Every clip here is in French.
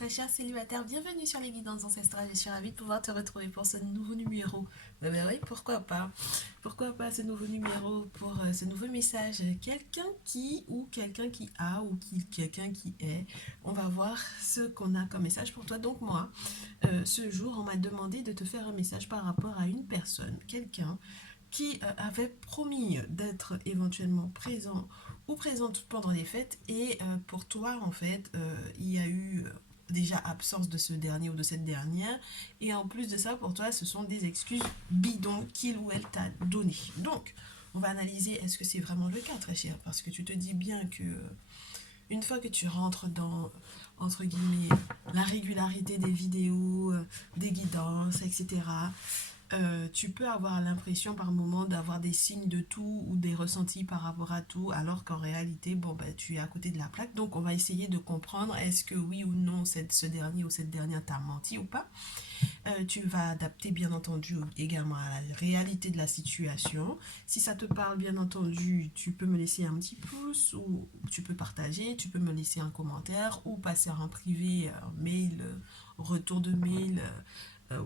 très cher célibataire, bienvenue sur les guidances ancestrales. Je suis ravie de pouvoir te retrouver pour ce nouveau numéro. Ben oui, pourquoi pas? Pourquoi pas ce nouveau numéro pour ce nouveau message? Quelqu'un qui a quelqu'un qui est. On va voir ce qu'on a comme message pour toi. Donc moi, ce jour, on m'a demandé de te faire un message par rapport à une personne, quelqu'un qui avait promis d'être éventuellement présent ou présente pendant les fêtes et pour toi en fait il y a eu déjà absence de ce dernier ou de cette dernière et en plus de ça pour toi ce sont des excuses bidons qu'il ou elle t'a donné. Donc on va analyser est-ce que c'est vraiment le cas très cher parce que tu te dis bien que une fois que tu rentres dans entre guillemets la régularité des vidéos, des guidances, etc. Tu peux avoir l'impression par moment d'avoir des signes de tout ou des ressentis par rapport à tout, alors qu'en réalité, bon, ben, tu es à côté de la plaque. Donc, on va essayer de comprendre est-ce que oui ou non, ce dernier ou cette dernière t'a menti ou pas. Tu vas adapter, bien entendu, également à la réalité de la situation. Si ça te parle, bien entendu, tu peux me laisser un petit pouce ou tu peux partager, tu peux me laisser un commentaire ou passer en privé, mail, retour de mail.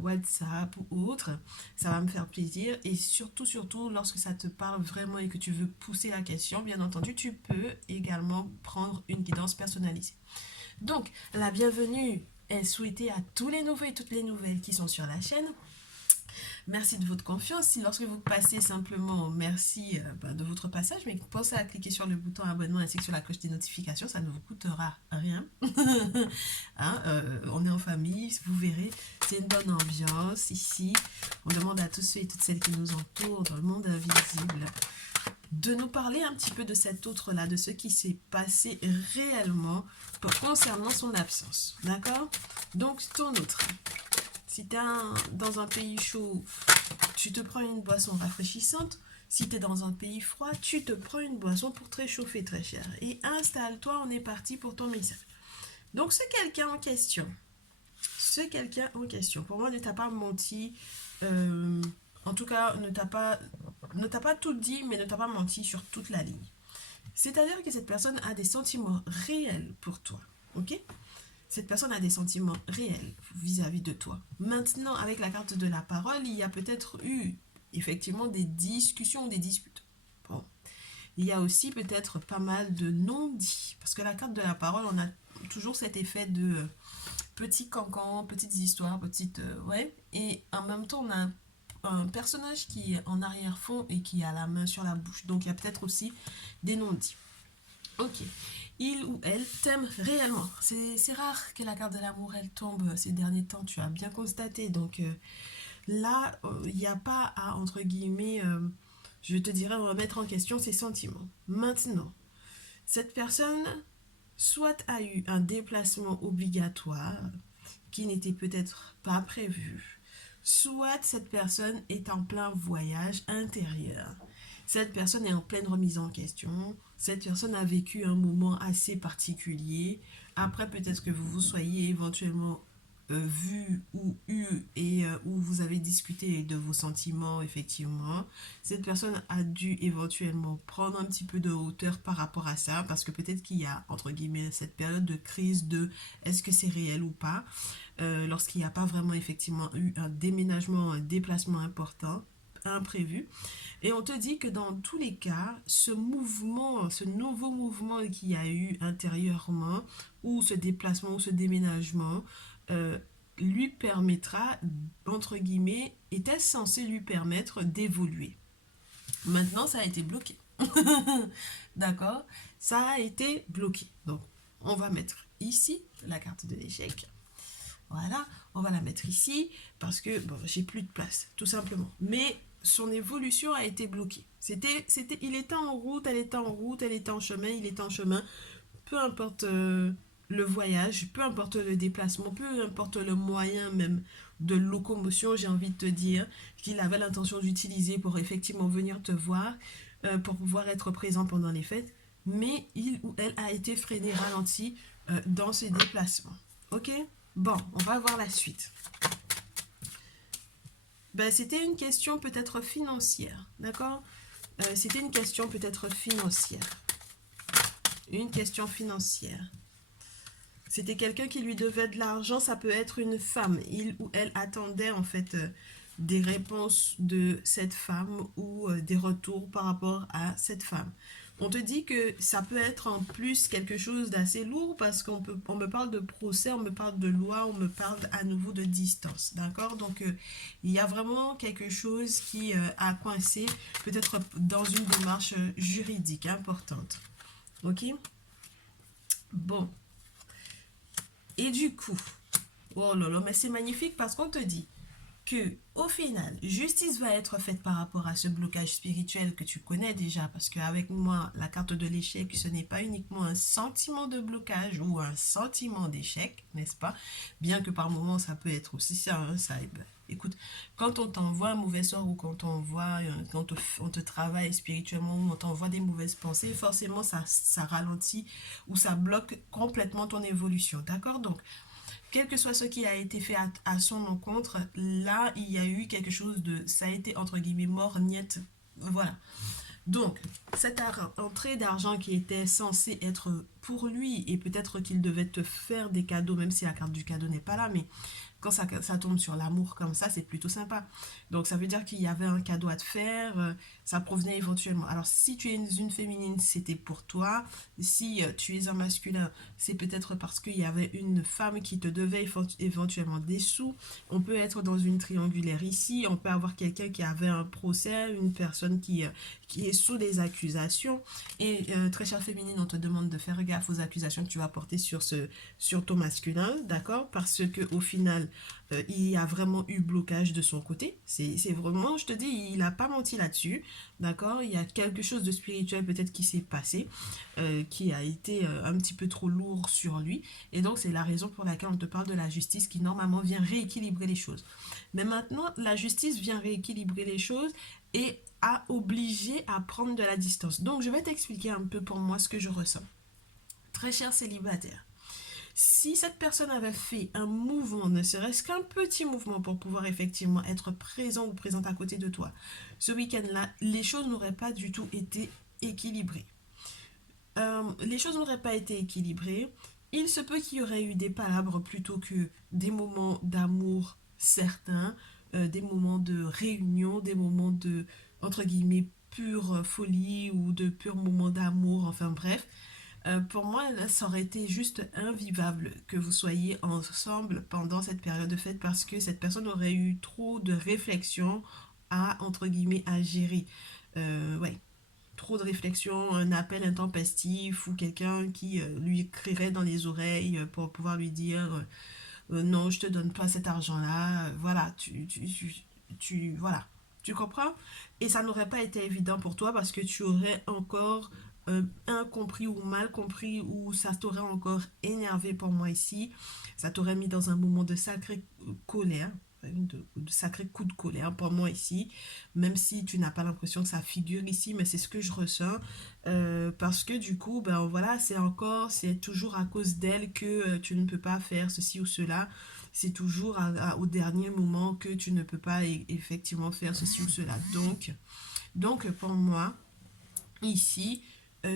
WhatsApp ou autre, ça va me faire plaisir et surtout lorsque ça te parle vraiment et que tu veux pousser la question, bien entendu tu peux également prendre une guidance personnalisée. Donc la bienvenue est souhaitée à tous les nouveaux et toutes les nouvelles qui sont sur la chaîne. Merci de votre confiance. Si lorsque vous passez simplement, merci de votre passage, mais pensez à cliquer sur le bouton abonnement ainsi que sur la cloche des notifications, ça ne vous coûtera rien. Hein, on est en famille, vous verrez, c'est une bonne ambiance ici. On demande à tous ceux et toutes celles qui nous entourent dans le monde invisible de nous parler un petit peu de cet autre-là, de ce qui s'est passé réellement concernant son absence. D'accord? Donc, ton autre. Si tu es dans un pays chaud, tu te prends une boisson rafraîchissante. Si tu es dans un pays froid, tu te prends une boisson pour te réchauffer très cher. Et installe-toi, on est parti pour ton message. Donc ce quelqu'un en question, pour moi ne t'a pas menti, en tout cas ne t'a pas tout dit, mais ne t'a pas menti sur toute la ligne. C'est-à-dire que cette personne a des sentiments réels pour toi, ok? Cette personne a des sentiments réels vis-à-vis de toi. Maintenant, avec la carte de la parole, il y a peut-être eu effectivement des discussions, des disputes. Bon. Il y a aussi peut-être pas mal de non-dits. Parce que la carte de la parole, on a toujours cet effet de petits cancans, petites histoires, petites... ouais. Et en même temps, on a un personnage qui est en arrière-fond et qui a la main sur la bouche. Donc, il y a peut-être aussi des non-dits. Ok. Il ou elle t'aime réellement. C'est rare que la carte de l'amour, elle tombe ces derniers temps. Tu as bien constaté. Donc, là, il n'y a pas à, entre guillemets, je te dirais, remettre en question ses sentiments. Maintenant, cette personne soit a eu un déplacement obligatoire qui n'était peut-être pas prévu, soit cette personne est en plein voyage intérieur. Cette personne est en pleine remise en question. Cette personne a vécu un moment assez particulier. Après, peut-être que vous vous soyez éventuellement vu ou eu et où vous avez discuté de vos sentiments, effectivement. Cette personne a dû éventuellement prendre un petit peu de hauteur par rapport à ça parce que peut-être qu'il y a, entre guillemets, cette période de crise de est-ce que c'est réel ou pas, lorsqu'il n'y a pas vraiment effectivement eu un déménagement, un déplacement important imprévu. Et on te dit que dans tous les cas, ce mouvement, ce nouveau mouvement qu'il y a eu intérieurement, ou ce déplacement, ou ce déménagement, lui permettra, entre guillemets, était censé lui permettre d'évoluer. Maintenant, ça a été bloqué. D'accord? Ça a été bloqué. Donc, on va mettre ici la carte de l'échec. Voilà, on va la mettre ici parce que bon, j'ai plus de place, tout simplement. Mais son évolution a été bloquée. Il était en route, elle était en route, elle était en chemin, il était en chemin. Peu importe le voyage, peu importe le déplacement, peu importe le moyen même de locomotion, j'ai envie de te dire, qu'il avait l'intention d'utiliser pour effectivement venir te voir, pour pouvoir être présent pendant les fêtes. Mais il ou elle a été freiné, ralenti dans ses déplacements. Ok? Bon, on va voir la suite. Ben, c'était une question peut-être financière, d'accord? C'était une question peut-être financière. Une question financière. C'était quelqu'un qui lui devait de l'argent, ça peut être une femme. Il ou elle attendait en fait des réponses de cette femme ou des retours par rapport à cette femme. On te dit que ça peut être en plus quelque chose d'assez lourd parce on me parle de procès, on me parle de loi, on me parle à nouveau de distance, d'accord? Donc il y a vraiment quelque chose qui a coincé, peut-être dans une démarche juridique importante, ok? Bon, et du coup, oh là là, mais c'est magnifique parce qu'on te dit que au final, justice va être faite par rapport à ce blocage spirituel que tu connais déjà, parce qu'avec moi, la carte de l'échec, ce n'est pas uniquement un sentiment de blocage ou un sentiment d'échec, n'est-ce pas? Bien que par moments, ça peut être aussi ça, hein, ça. Écoute, quand on t'envoie un mauvais sort ou quand on te travaille spirituellement ou on t'envoie des mauvaises pensées, forcément ça ralentit ou ça bloque complètement ton évolution, d'accord? Donc, quel que soit ce qui a été fait à son encontre, là, il y a eu quelque chose de... Ça a été, entre guillemets, mort, niet. Voilà. Donc, cette entrée d'argent qui était censée être pour lui, et peut-être qu'il devait te faire des cadeaux, même si la carte du cadeau n'est pas là, mais quand ça tombe sur l'amour comme ça, c'est plutôt sympa. Donc ça veut dire qu'il y avait un cadeau à te faire, ça provenait éventuellement. Alors si tu es une féminine, c'était pour toi. Si tu es un masculin, c'est peut-être parce qu'il y avait une femme qui te devait éventuellement des sous. On peut être dans une triangulaire ici, on peut avoir quelqu'un qui avait un procès, une personne qui est sous des accusations. Et très chère féminine, on te demande de faire gaffe aux accusations que tu vas porter sur ton masculin, d'accord? Parce que au final, il y a vraiment eu blocage de son côté. C'est vraiment, je te dis, il n'a pas menti là-dessus, d'accord? Il y a quelque chose de spirituel peut-être qui s'est passé, qui a été un petit peu trop lourd sur lui. Et donc, c'est la raison pour laquelle on te parle de la justice qui, normalement, vient rééquilibrer les choses. Mais maintenant, la justice vient rééquilibrer les choses et a obligé à prendre de la distance. Donc, je vais t'expliquer un peu pour moi ce que je ressens. Très cher célibataire, si cette personne avait fait un mouvement, ne serait-ce qu'un petit mouvement pour pouvoir effectivement être présent ou présente à côté de toi, ce week-end-là, les choses n'auraient pas du tout été équilibrées. Les choses n'auraient pas été équilibrées. Il se peut qu'il y aurait eu des palabres plutôt que des moments d'amour certains, des moments de réunion, des moments de, entre guillemets, pure folie ou de pur moment d'amour, enfin bref. Pour moi, là, ça aurait été juste invivable que vous soyez ensemble pendant cette période de fête parce que cette personne aurait eu trop de réflexion à, entre guillemets, à gérer. Ouais, trop de réflexion, un appel intempestif ou quelqu'un qui lui crierait dans les oreilles pour pouvoir lui dire non, je te donne pas cet argent-là. Voilà, voilà. Tu comprends? Et ça n'aurait pas été évident pour toi parce que tu aurais encore incompris ou mal compris ou ça t'aurait encore énervé pour moi ici. Ça t'aurait mis dans un moment de sacrée colère, de sacré coup de colère pour moi ici, même si tu n'as pas l'impression que ça figure ici, mais c'est ce que je ressens parce que du coup, ben voilà, c'est toujours à cause d'elle que tu ne peux pas faire ceci ou cela. C'est toujours au dernier moment que tu ne peux pas effectivement faire ceci ou cela. Donc pour moi, ici,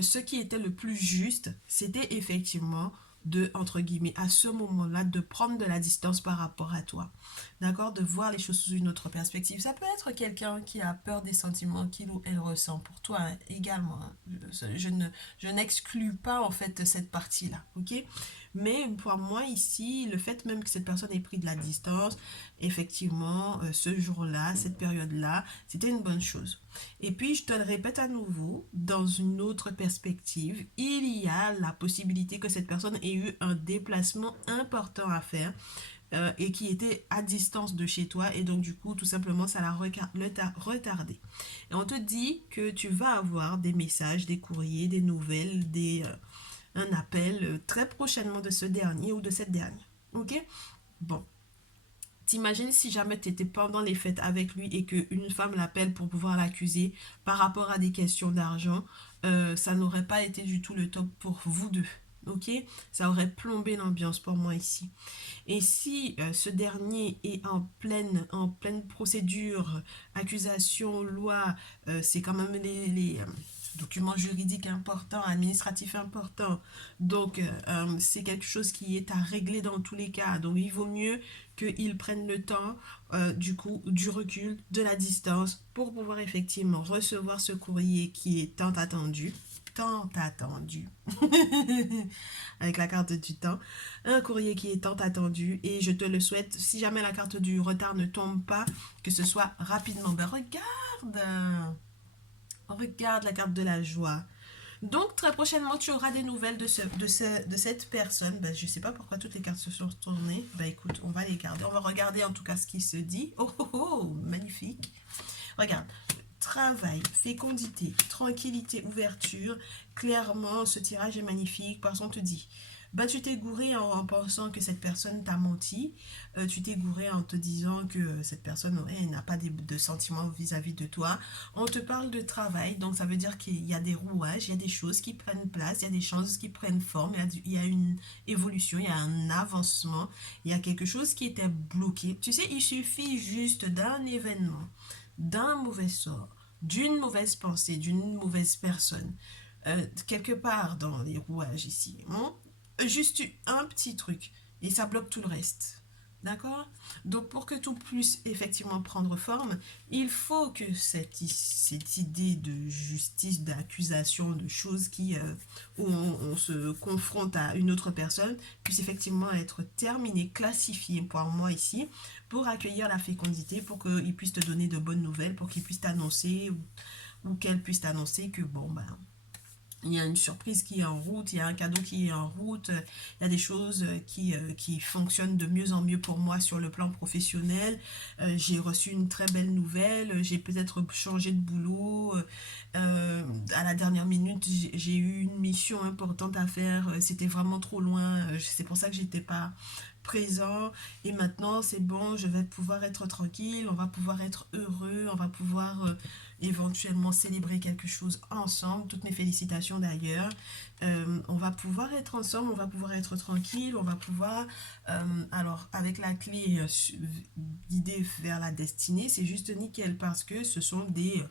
ce qui était le plus juste, c'était effectivement de, entre guillemets, à ce moment-là, de prendre de la distance par rapport à toi. D'accord? De voir les choses sous une autre perspective. Ça peut être quelqu'un qui a peur des sentiments qu'il ou elle ressent pour toi hein, également. Hein. Je n'exclus pas en fait cette partie-là. Ok? Mais pour moi ici, le fait même que cette personne ait pris de la distance, effectivement, ce jour-là, cette période-là, c'était une bonne chose. Et puis, je te le répète à nouveau, dans une autre perspective, il y a la possibilité que cette personne ait eu un déplacement important à faire et qui était à distance de chez toi et donc du coup tout simplement ça l'a retardé. Et on te dit que tu vas avoir des messages, des courriers, des nouvelles, un appel très prochainement de ce dernier ou de cette dernière. Ok? Bon, t'imagines si jamais tu étais pendant les fêtes avec lui et qu'une femme l'appelle pour pouvoir l'accuser par rapport à des questions d'argent, ça n'aurait pas été du tout le top pour vous deux. Ok? Ça aurait plombé l'ambiance pour moi ici. Et si ce dernier est en pleine procédure, accusation, loi, c'est quand même document juridique important, administratif important. Donc, c'est quelque chose qui est à régler dans tous les cas. Donc, il vaut mieux qu'ils prennent le temps, du coup, du recul, de la distance, pour pouvoir effectivement recevoir ce courrier qui est tant attendu, avec la carte du temps, un courrier qui est tant attendu, et je te le souhaite, si jamais la carte du retard ne tombe pas, que ce soit rapidement. Ben regarde la carte de la joie. Donc, très prochainement, tu auras des nouvelles de cette personne. Ben, je ne sais pas pourquoi toutes les cartes se sont retournées. Ben, écoute, on va les garder. On va regarder en tout cas ce qui se dit. Oh, oh, oh, magnifique. Regarde. Travail, fécondité, tranquillité, ouverture. Clairement, ce tirage est magnifique parce qu'on te dit, bah, tu t'es gouré en pensant que cette personne t'a menti. Tu t'es gouré en te disant que cette personne ouais, n'a pas de sentiments vis-à-vis de toi. On te parle de travail, donc ça veut dire qu'il y a des rouages, il y a des choses qui prennent place, il y a des choses qui prennent forme, il y a une évolution, il y a un avancement, il y a quelque chose qui était bloqué. Tu sais, il suffit juste d'un événement, d'un mauvais sort, d'une mauvaise pensée, d'une mauvaise personne, quelque part dans les rouages ici, hein, juste un petit truc et ça bloque tout le reste. D'accord? Donc pour que tout puisse effectivement prendre forme, il faut que cette idée de justice, d'accusation, de choses où on se confronte à une autre personne puisse effectivement être terminée, classifiée pour moi ici, pour accueillir la fécondité, pour qu'il puisse te donner de bonnes nouvelles, pour qu'il puisse t'annoncer ou qu'elle puisse t'annoncer que bon ben il y a une surprise qui est en route, il y a un cadeau qui est en route, il y a des choses qui fonctionnent de mieux en mieux pour moi sur le plan professionnel. J'ai reçu une très belle nouvelle, j'ai peut-être changé de boulot. À la dernière minute, j'ai eu une mission importante à faire, c'était vraiment trop loin, c'est pour ça que j'étais pas présent et maintenant c'est bon, je vais pouvoir être tranquille, on va pouvoir être heureux, on va pouvoir éventuellement célébrer quelque chose ensemble. Toutes mes félicitations d'ailleurs. On va pouvoir être ensemble, on va pouvoir être tranquille, on va pouvoir... alors, avec la clé guidée vers la destinée, c'est juste nickel parce que ce sont des...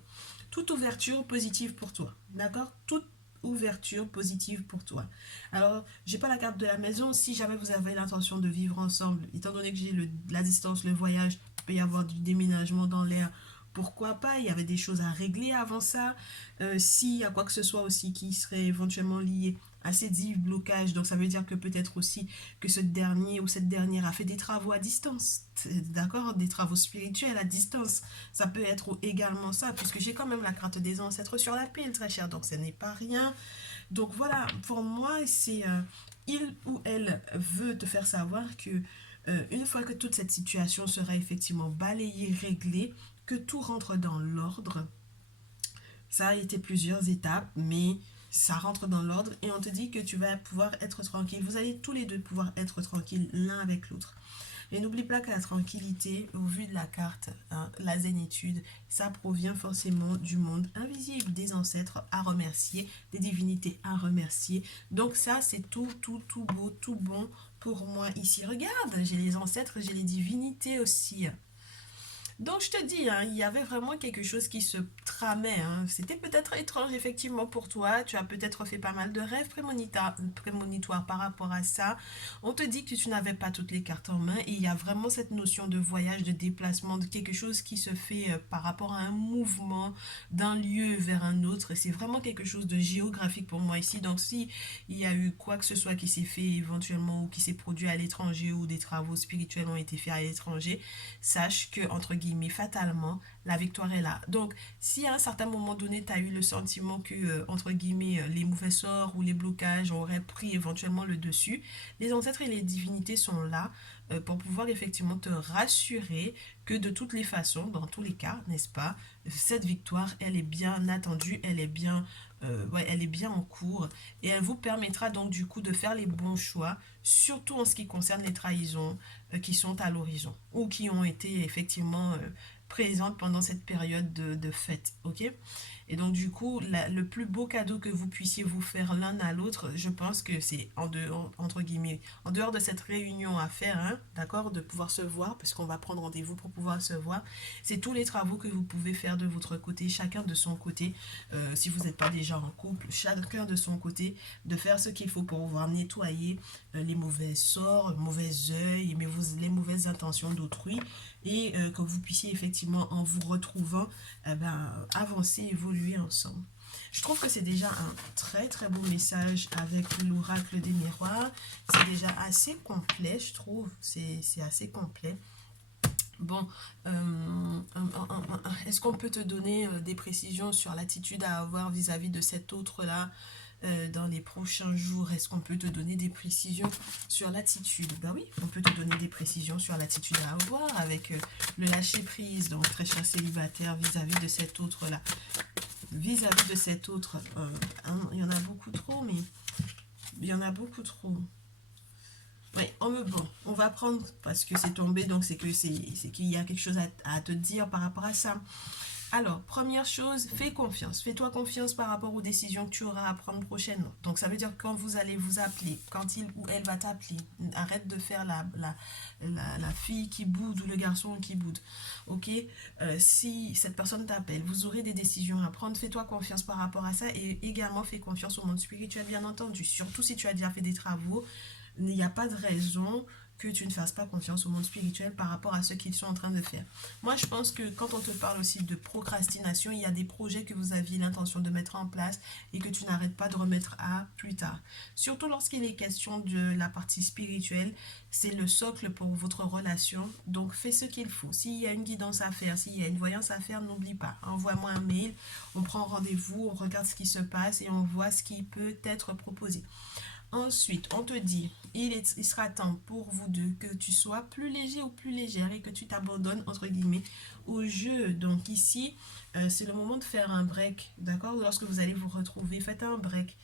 toute ouverture positive pour toi. D'accord? Toute ouverture positive pour toi. Alors, j'ai pas la carte de la maison. Si jamais vous avez l'intention de vivre ensemble, étant donné que j'ai la distance, le voyage, il peut y avoir du déménagement dans l'air, pourquoi pas, il y avait des choses à régler avant ça. S'il y a quoi que ce soit aussi qui serait éventuellement lié à ces 10 blocages, donc ça veut dire que peut-être aussi que ce dernier ou cette dernière a fait des travaux à distance, d'accord, des travaux spirituels à distance. Ça peut être également ça, puisque j'ai quand même la carte des ancêtres sur la pile, très cher, donc ce n'est pas rien. Donc voilà, pour moi, c'est il ou elle veut te faire savoir que une fois que toute cette situation sera effectivement balayée, réglée, que tout rentre dans l'ordre. Ça a été plusieurs étapes, mais ça rentre dans l'ordre et on te dit que tu vas pouvoir être tranquille. Vous allez tous les deux pouvoir être tranquilles l'un avec l'autre. Et n'oublie pas que la tranquillité, au vu de la carte, hein, la zénitude, ça provient forcément du monde invisible, des ancêtres à remercier, des divinités à remercier. Donc ça, c'est tout, tout, tout beau, tout bon pour moi ici. Regarde, j'ai les ancêtres, j'ai les divinités aussi. Donc je te dis, hein, il y avait vraiment quelque chose qui se tramait. Hein. C'était peut-être étrange effectivement pour toi. Tu as peut-être fait pas mal de rêves prémonitoires par rapport à ça. On te dit que tu n'avais pas toutes les cartes en main et il y a vraiment cette notion de voyage, de déplacement, de quelque chose qui se fait par rapport à un mouvement d'un lieu vers un autre. Et c'est vraiment quelque chose de géographique pour moi ici. Donc si il y a eu quoi que ce soit qui s'est fait éventuellement ou qui s'est produit à l'étranger ou des travaux spirituels ont été faits à l'étranger, sache que, entre guillemets, fatalement, la victoire est là. Donc, si à un certain moment donné, tu as eu le sentiment que, entre guillemets, les mauvais sorts ou les blocages auraient pris éventuellement le dessus, les ancêtres et les divinités sont là pour pouvoir effectivement te rassurer que de toutes les façons, dans tous les cas, n'est-ce pas, cette victoire, elle est bien attendue, ouais, elle est bien en cours et elle vous permettra donc du coup de faire les bons choix, surtout en ce qui concerne les trahisons qui sont à l'horizon ou qui ont été effectivement présentes pendant cette période de fête, ok? Et donc du coup, le plus beau cadeau que vous puissiez vous faire l'un à l'autre, je pense que c'est en dehors, entre guillemets, en dehors de cette réunion à faire, hein, d'accord, de pouvoir se voir, parce qu'on va prendre rendez-vous pour pouvoir se voir, c'est tous les travaux que vous pouvez faire de votre côté, chacun de son côté, si vous n'êtes pas déjà en couple, chacun de son côté, de faire ce qu'il faut pour pouvoir nettoyer les mauvais sorts, mauvais œils, les mauvaises intentions d'autrui, et que vous puissiez effectivement, en vous retrouvant, avancer, évoluer ensemble. Je trouve que c'est déjà un très très beau message avec l'oracle des miroirs. C'est déjà assez complet, je trouve. C'est assez complet. Bon, est-ce qu'on peut te donner des précisions sur l'attitude à avoir vis-à-vis de cet autre-là dans les prochains jours? Est-ce qu'on peut te donner des précisions sur l'attitude? Ben oui, on peut te donner des précisions sur l'attitude à avoir avec le lâcher-prise, donc très cher célibataire vis-à-vis de cet autre-là. Vis-à-vis de cet autre, il y en a beaucoup trop, mais il y en a beaucoup trop. Oui, bon, on va prendre, parce que c'est tombé, donc c'est qu'il y a quelque chose à te dire par rapport à ça. Alors, première chose, fais confiance. Fais-toi confiance par rapport aux décisions que tu auras à prendre prochainement. Donc, ça veut dire que quand vous allez vous appeler, quand il ou elle va t'appeler, arrête de faire la fille qui boude ou le garçon qui boude. Ok. Si cette personne t'appelle, vous aurez des décisions à prendre. Fais-toi confiance par rapport à ça et également fais confiance au monde spirituel, bien entendu. Surtout si tu as déjà fait des travaux, il n'y a pas de raison que tu ne fasses pas confiance au monde spirituel par rapport à ce qu'ils sont en train de faire. Moi, je pense que quand on te parle aussi de procrastination, il y a des projets que vous aviez l'intention de mettre en place et que tu n'arrêtes pas de remettre à plus tard. Surtout lorsqu'il est question de la partie spirituelle, c'est le socle pour votre relation. Donc, fais ce qu'il faut. S'il y a une guidance à faire, s'il y a une voyance à faire, n'oublie pas. Envoie-moi un mail, on prend rendez-vous, on regarde ce qui se passe et on voit ce qui peut être proposé. Ensuite, on te dit, il sera temps pour vous deux que tu sois plus léger ou plus légère et que tu t'abandonnes, entre guillemets, au jeu. Donc ici, c'est le moment de faire un break, d'accord? Lorsque vous allez vous retrouver, faites un break.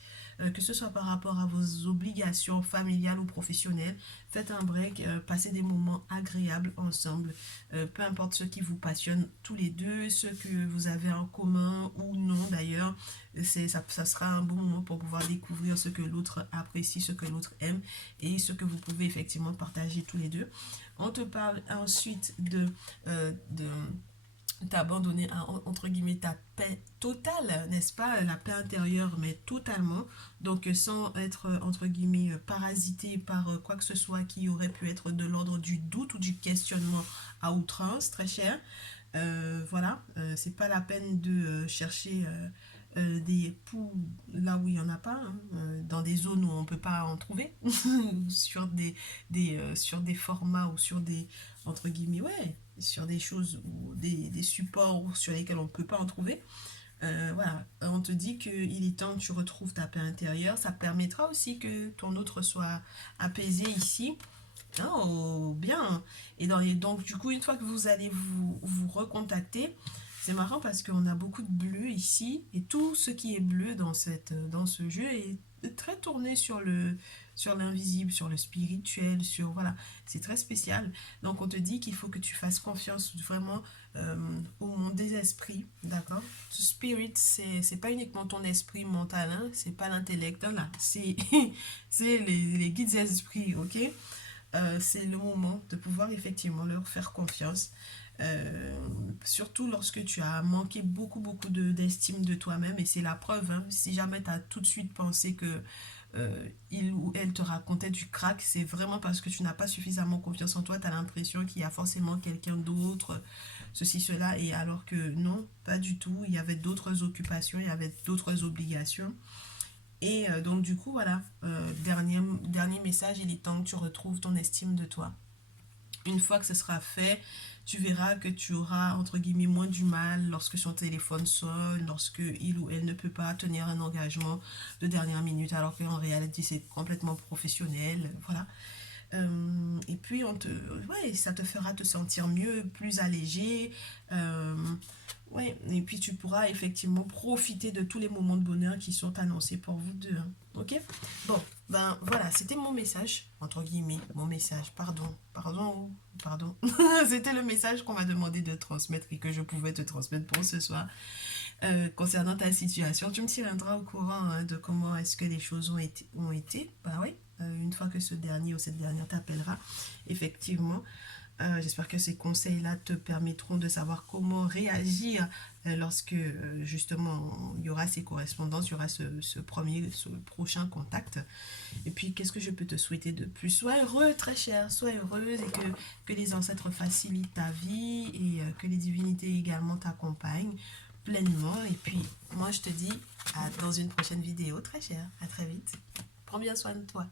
Que ce soit par rapport à vos obligations familiales ou professionnelles, faites un break, passez des moments agréables ensemble, peu importe ce qui vous passionne tous les deux, ce que vous avez en commun ou non d'ailleurs, ça sera un bon moment pour pouvoir découvrir ce que l'autre apprécie, ce que l'autre aime et ce que vous pouvez effectivement partager tous les deux. On te parle ensuite de t'abandonner à, entre guillemets, ta paix totale, n'est-ce pas? La paix intérieure, mais totalement. Donc, sans être, entre guillemets, parasité par quoi que ce soit qui aurait pu être de l'ordre du doute ou du questionnement à outrance, très cher. Voilà, c'est pas la peine de chercher des poux là où il n'y en a pas, hein, dans des zones où on ne peut pas en trouver, sur sur des formats ou sur des, entre guillemets, ouais, sur des choses ou des supports sur lesquels on ne peut pas en trouver. Voilà, on te dit qu'il est temps que tu retrouves ta paix intérieure. Ça permettra aussi que ton autre soit apaisé ici. Oh, bien. Donc, du coup, une fois que vous allez vous recontacter, c'est marrant parce qu'on a beaucoup de bleu ici. Et tout ce qui est bleu dans ce jeu est très tourné sur l'invisible, sur le spirituel, voilà, c'est très spécial. Donc, on te dit qu'il faut que tu fasses confiance vraiment au monde des esprits, d'accord? Spirit, c'est pas uniquement ton esprit mental, hein, c'est pas l'intellect, hein, là, c'est les guides des esprits, ok? C'est le moment de pouvoir effectivement leur faire confiance. Surtout lorsque tu as manqué beaucoup d'estime de toi-même, et c'est la preuve, hein, si jamais tu as tout de suite pensé que il ou elle te racontait du crack, c'est vraiment parce que tu n'as pas suffisamment confiance en toi, tu as l'impression qu'il y a forcément quelqu'un d'autre, ceci, cela, et alors que non, pas du tout, il y avait d'autres occupations, il y avait d'autres obligations. Et donc du coup, voilà, dernier message, il est temps que tu retrouves ton estime de toi. Une fois que ce sera fait, tu verras que tu auras, entre guillemets, moins du mal lorsque son téléphone sonne, lorsque il ou elle ne peut pas tenir un engagement de dernière minute, alors qu'en réalité, c'est complètement professionnel. Voilà. Et puis, ouais, ça te fera te sentir mieux, plus allégé. Ouais, et puis tu pourras effectivement profiter de tous les moments de bonheur qui sont annoncés pour vous deux, hein. Ok? Bon, Ben voilà, c'était mon message, entre guillemets, mon message, pardon. C'était le message qu'on m'a demandé de transmettre et que je pouvais te transmettre pour ce soir. Concernant ta situation, tu me tiendras au courant hein, de comment est-ce que les choses ont été. Bah oui, une fois que ce dernier ou cette dernière t'appellera, effectivement. J'espère que ces conseils-là te permettront de savoir comment réagir lorsque justement il y aura ces correspondances, il y aura ce prochain contact. Et puis, qu'est-ce que je peux te souhaiter de plus? Sois heureux, très cher, sois heureuse et que les ancêtres facilitent ta vie et que les divinités également t'accompagnent pleinement. Et puis, moi, je te dis dans une prochaine vidéo, très cher. À très vite. Prends bien soin de toi.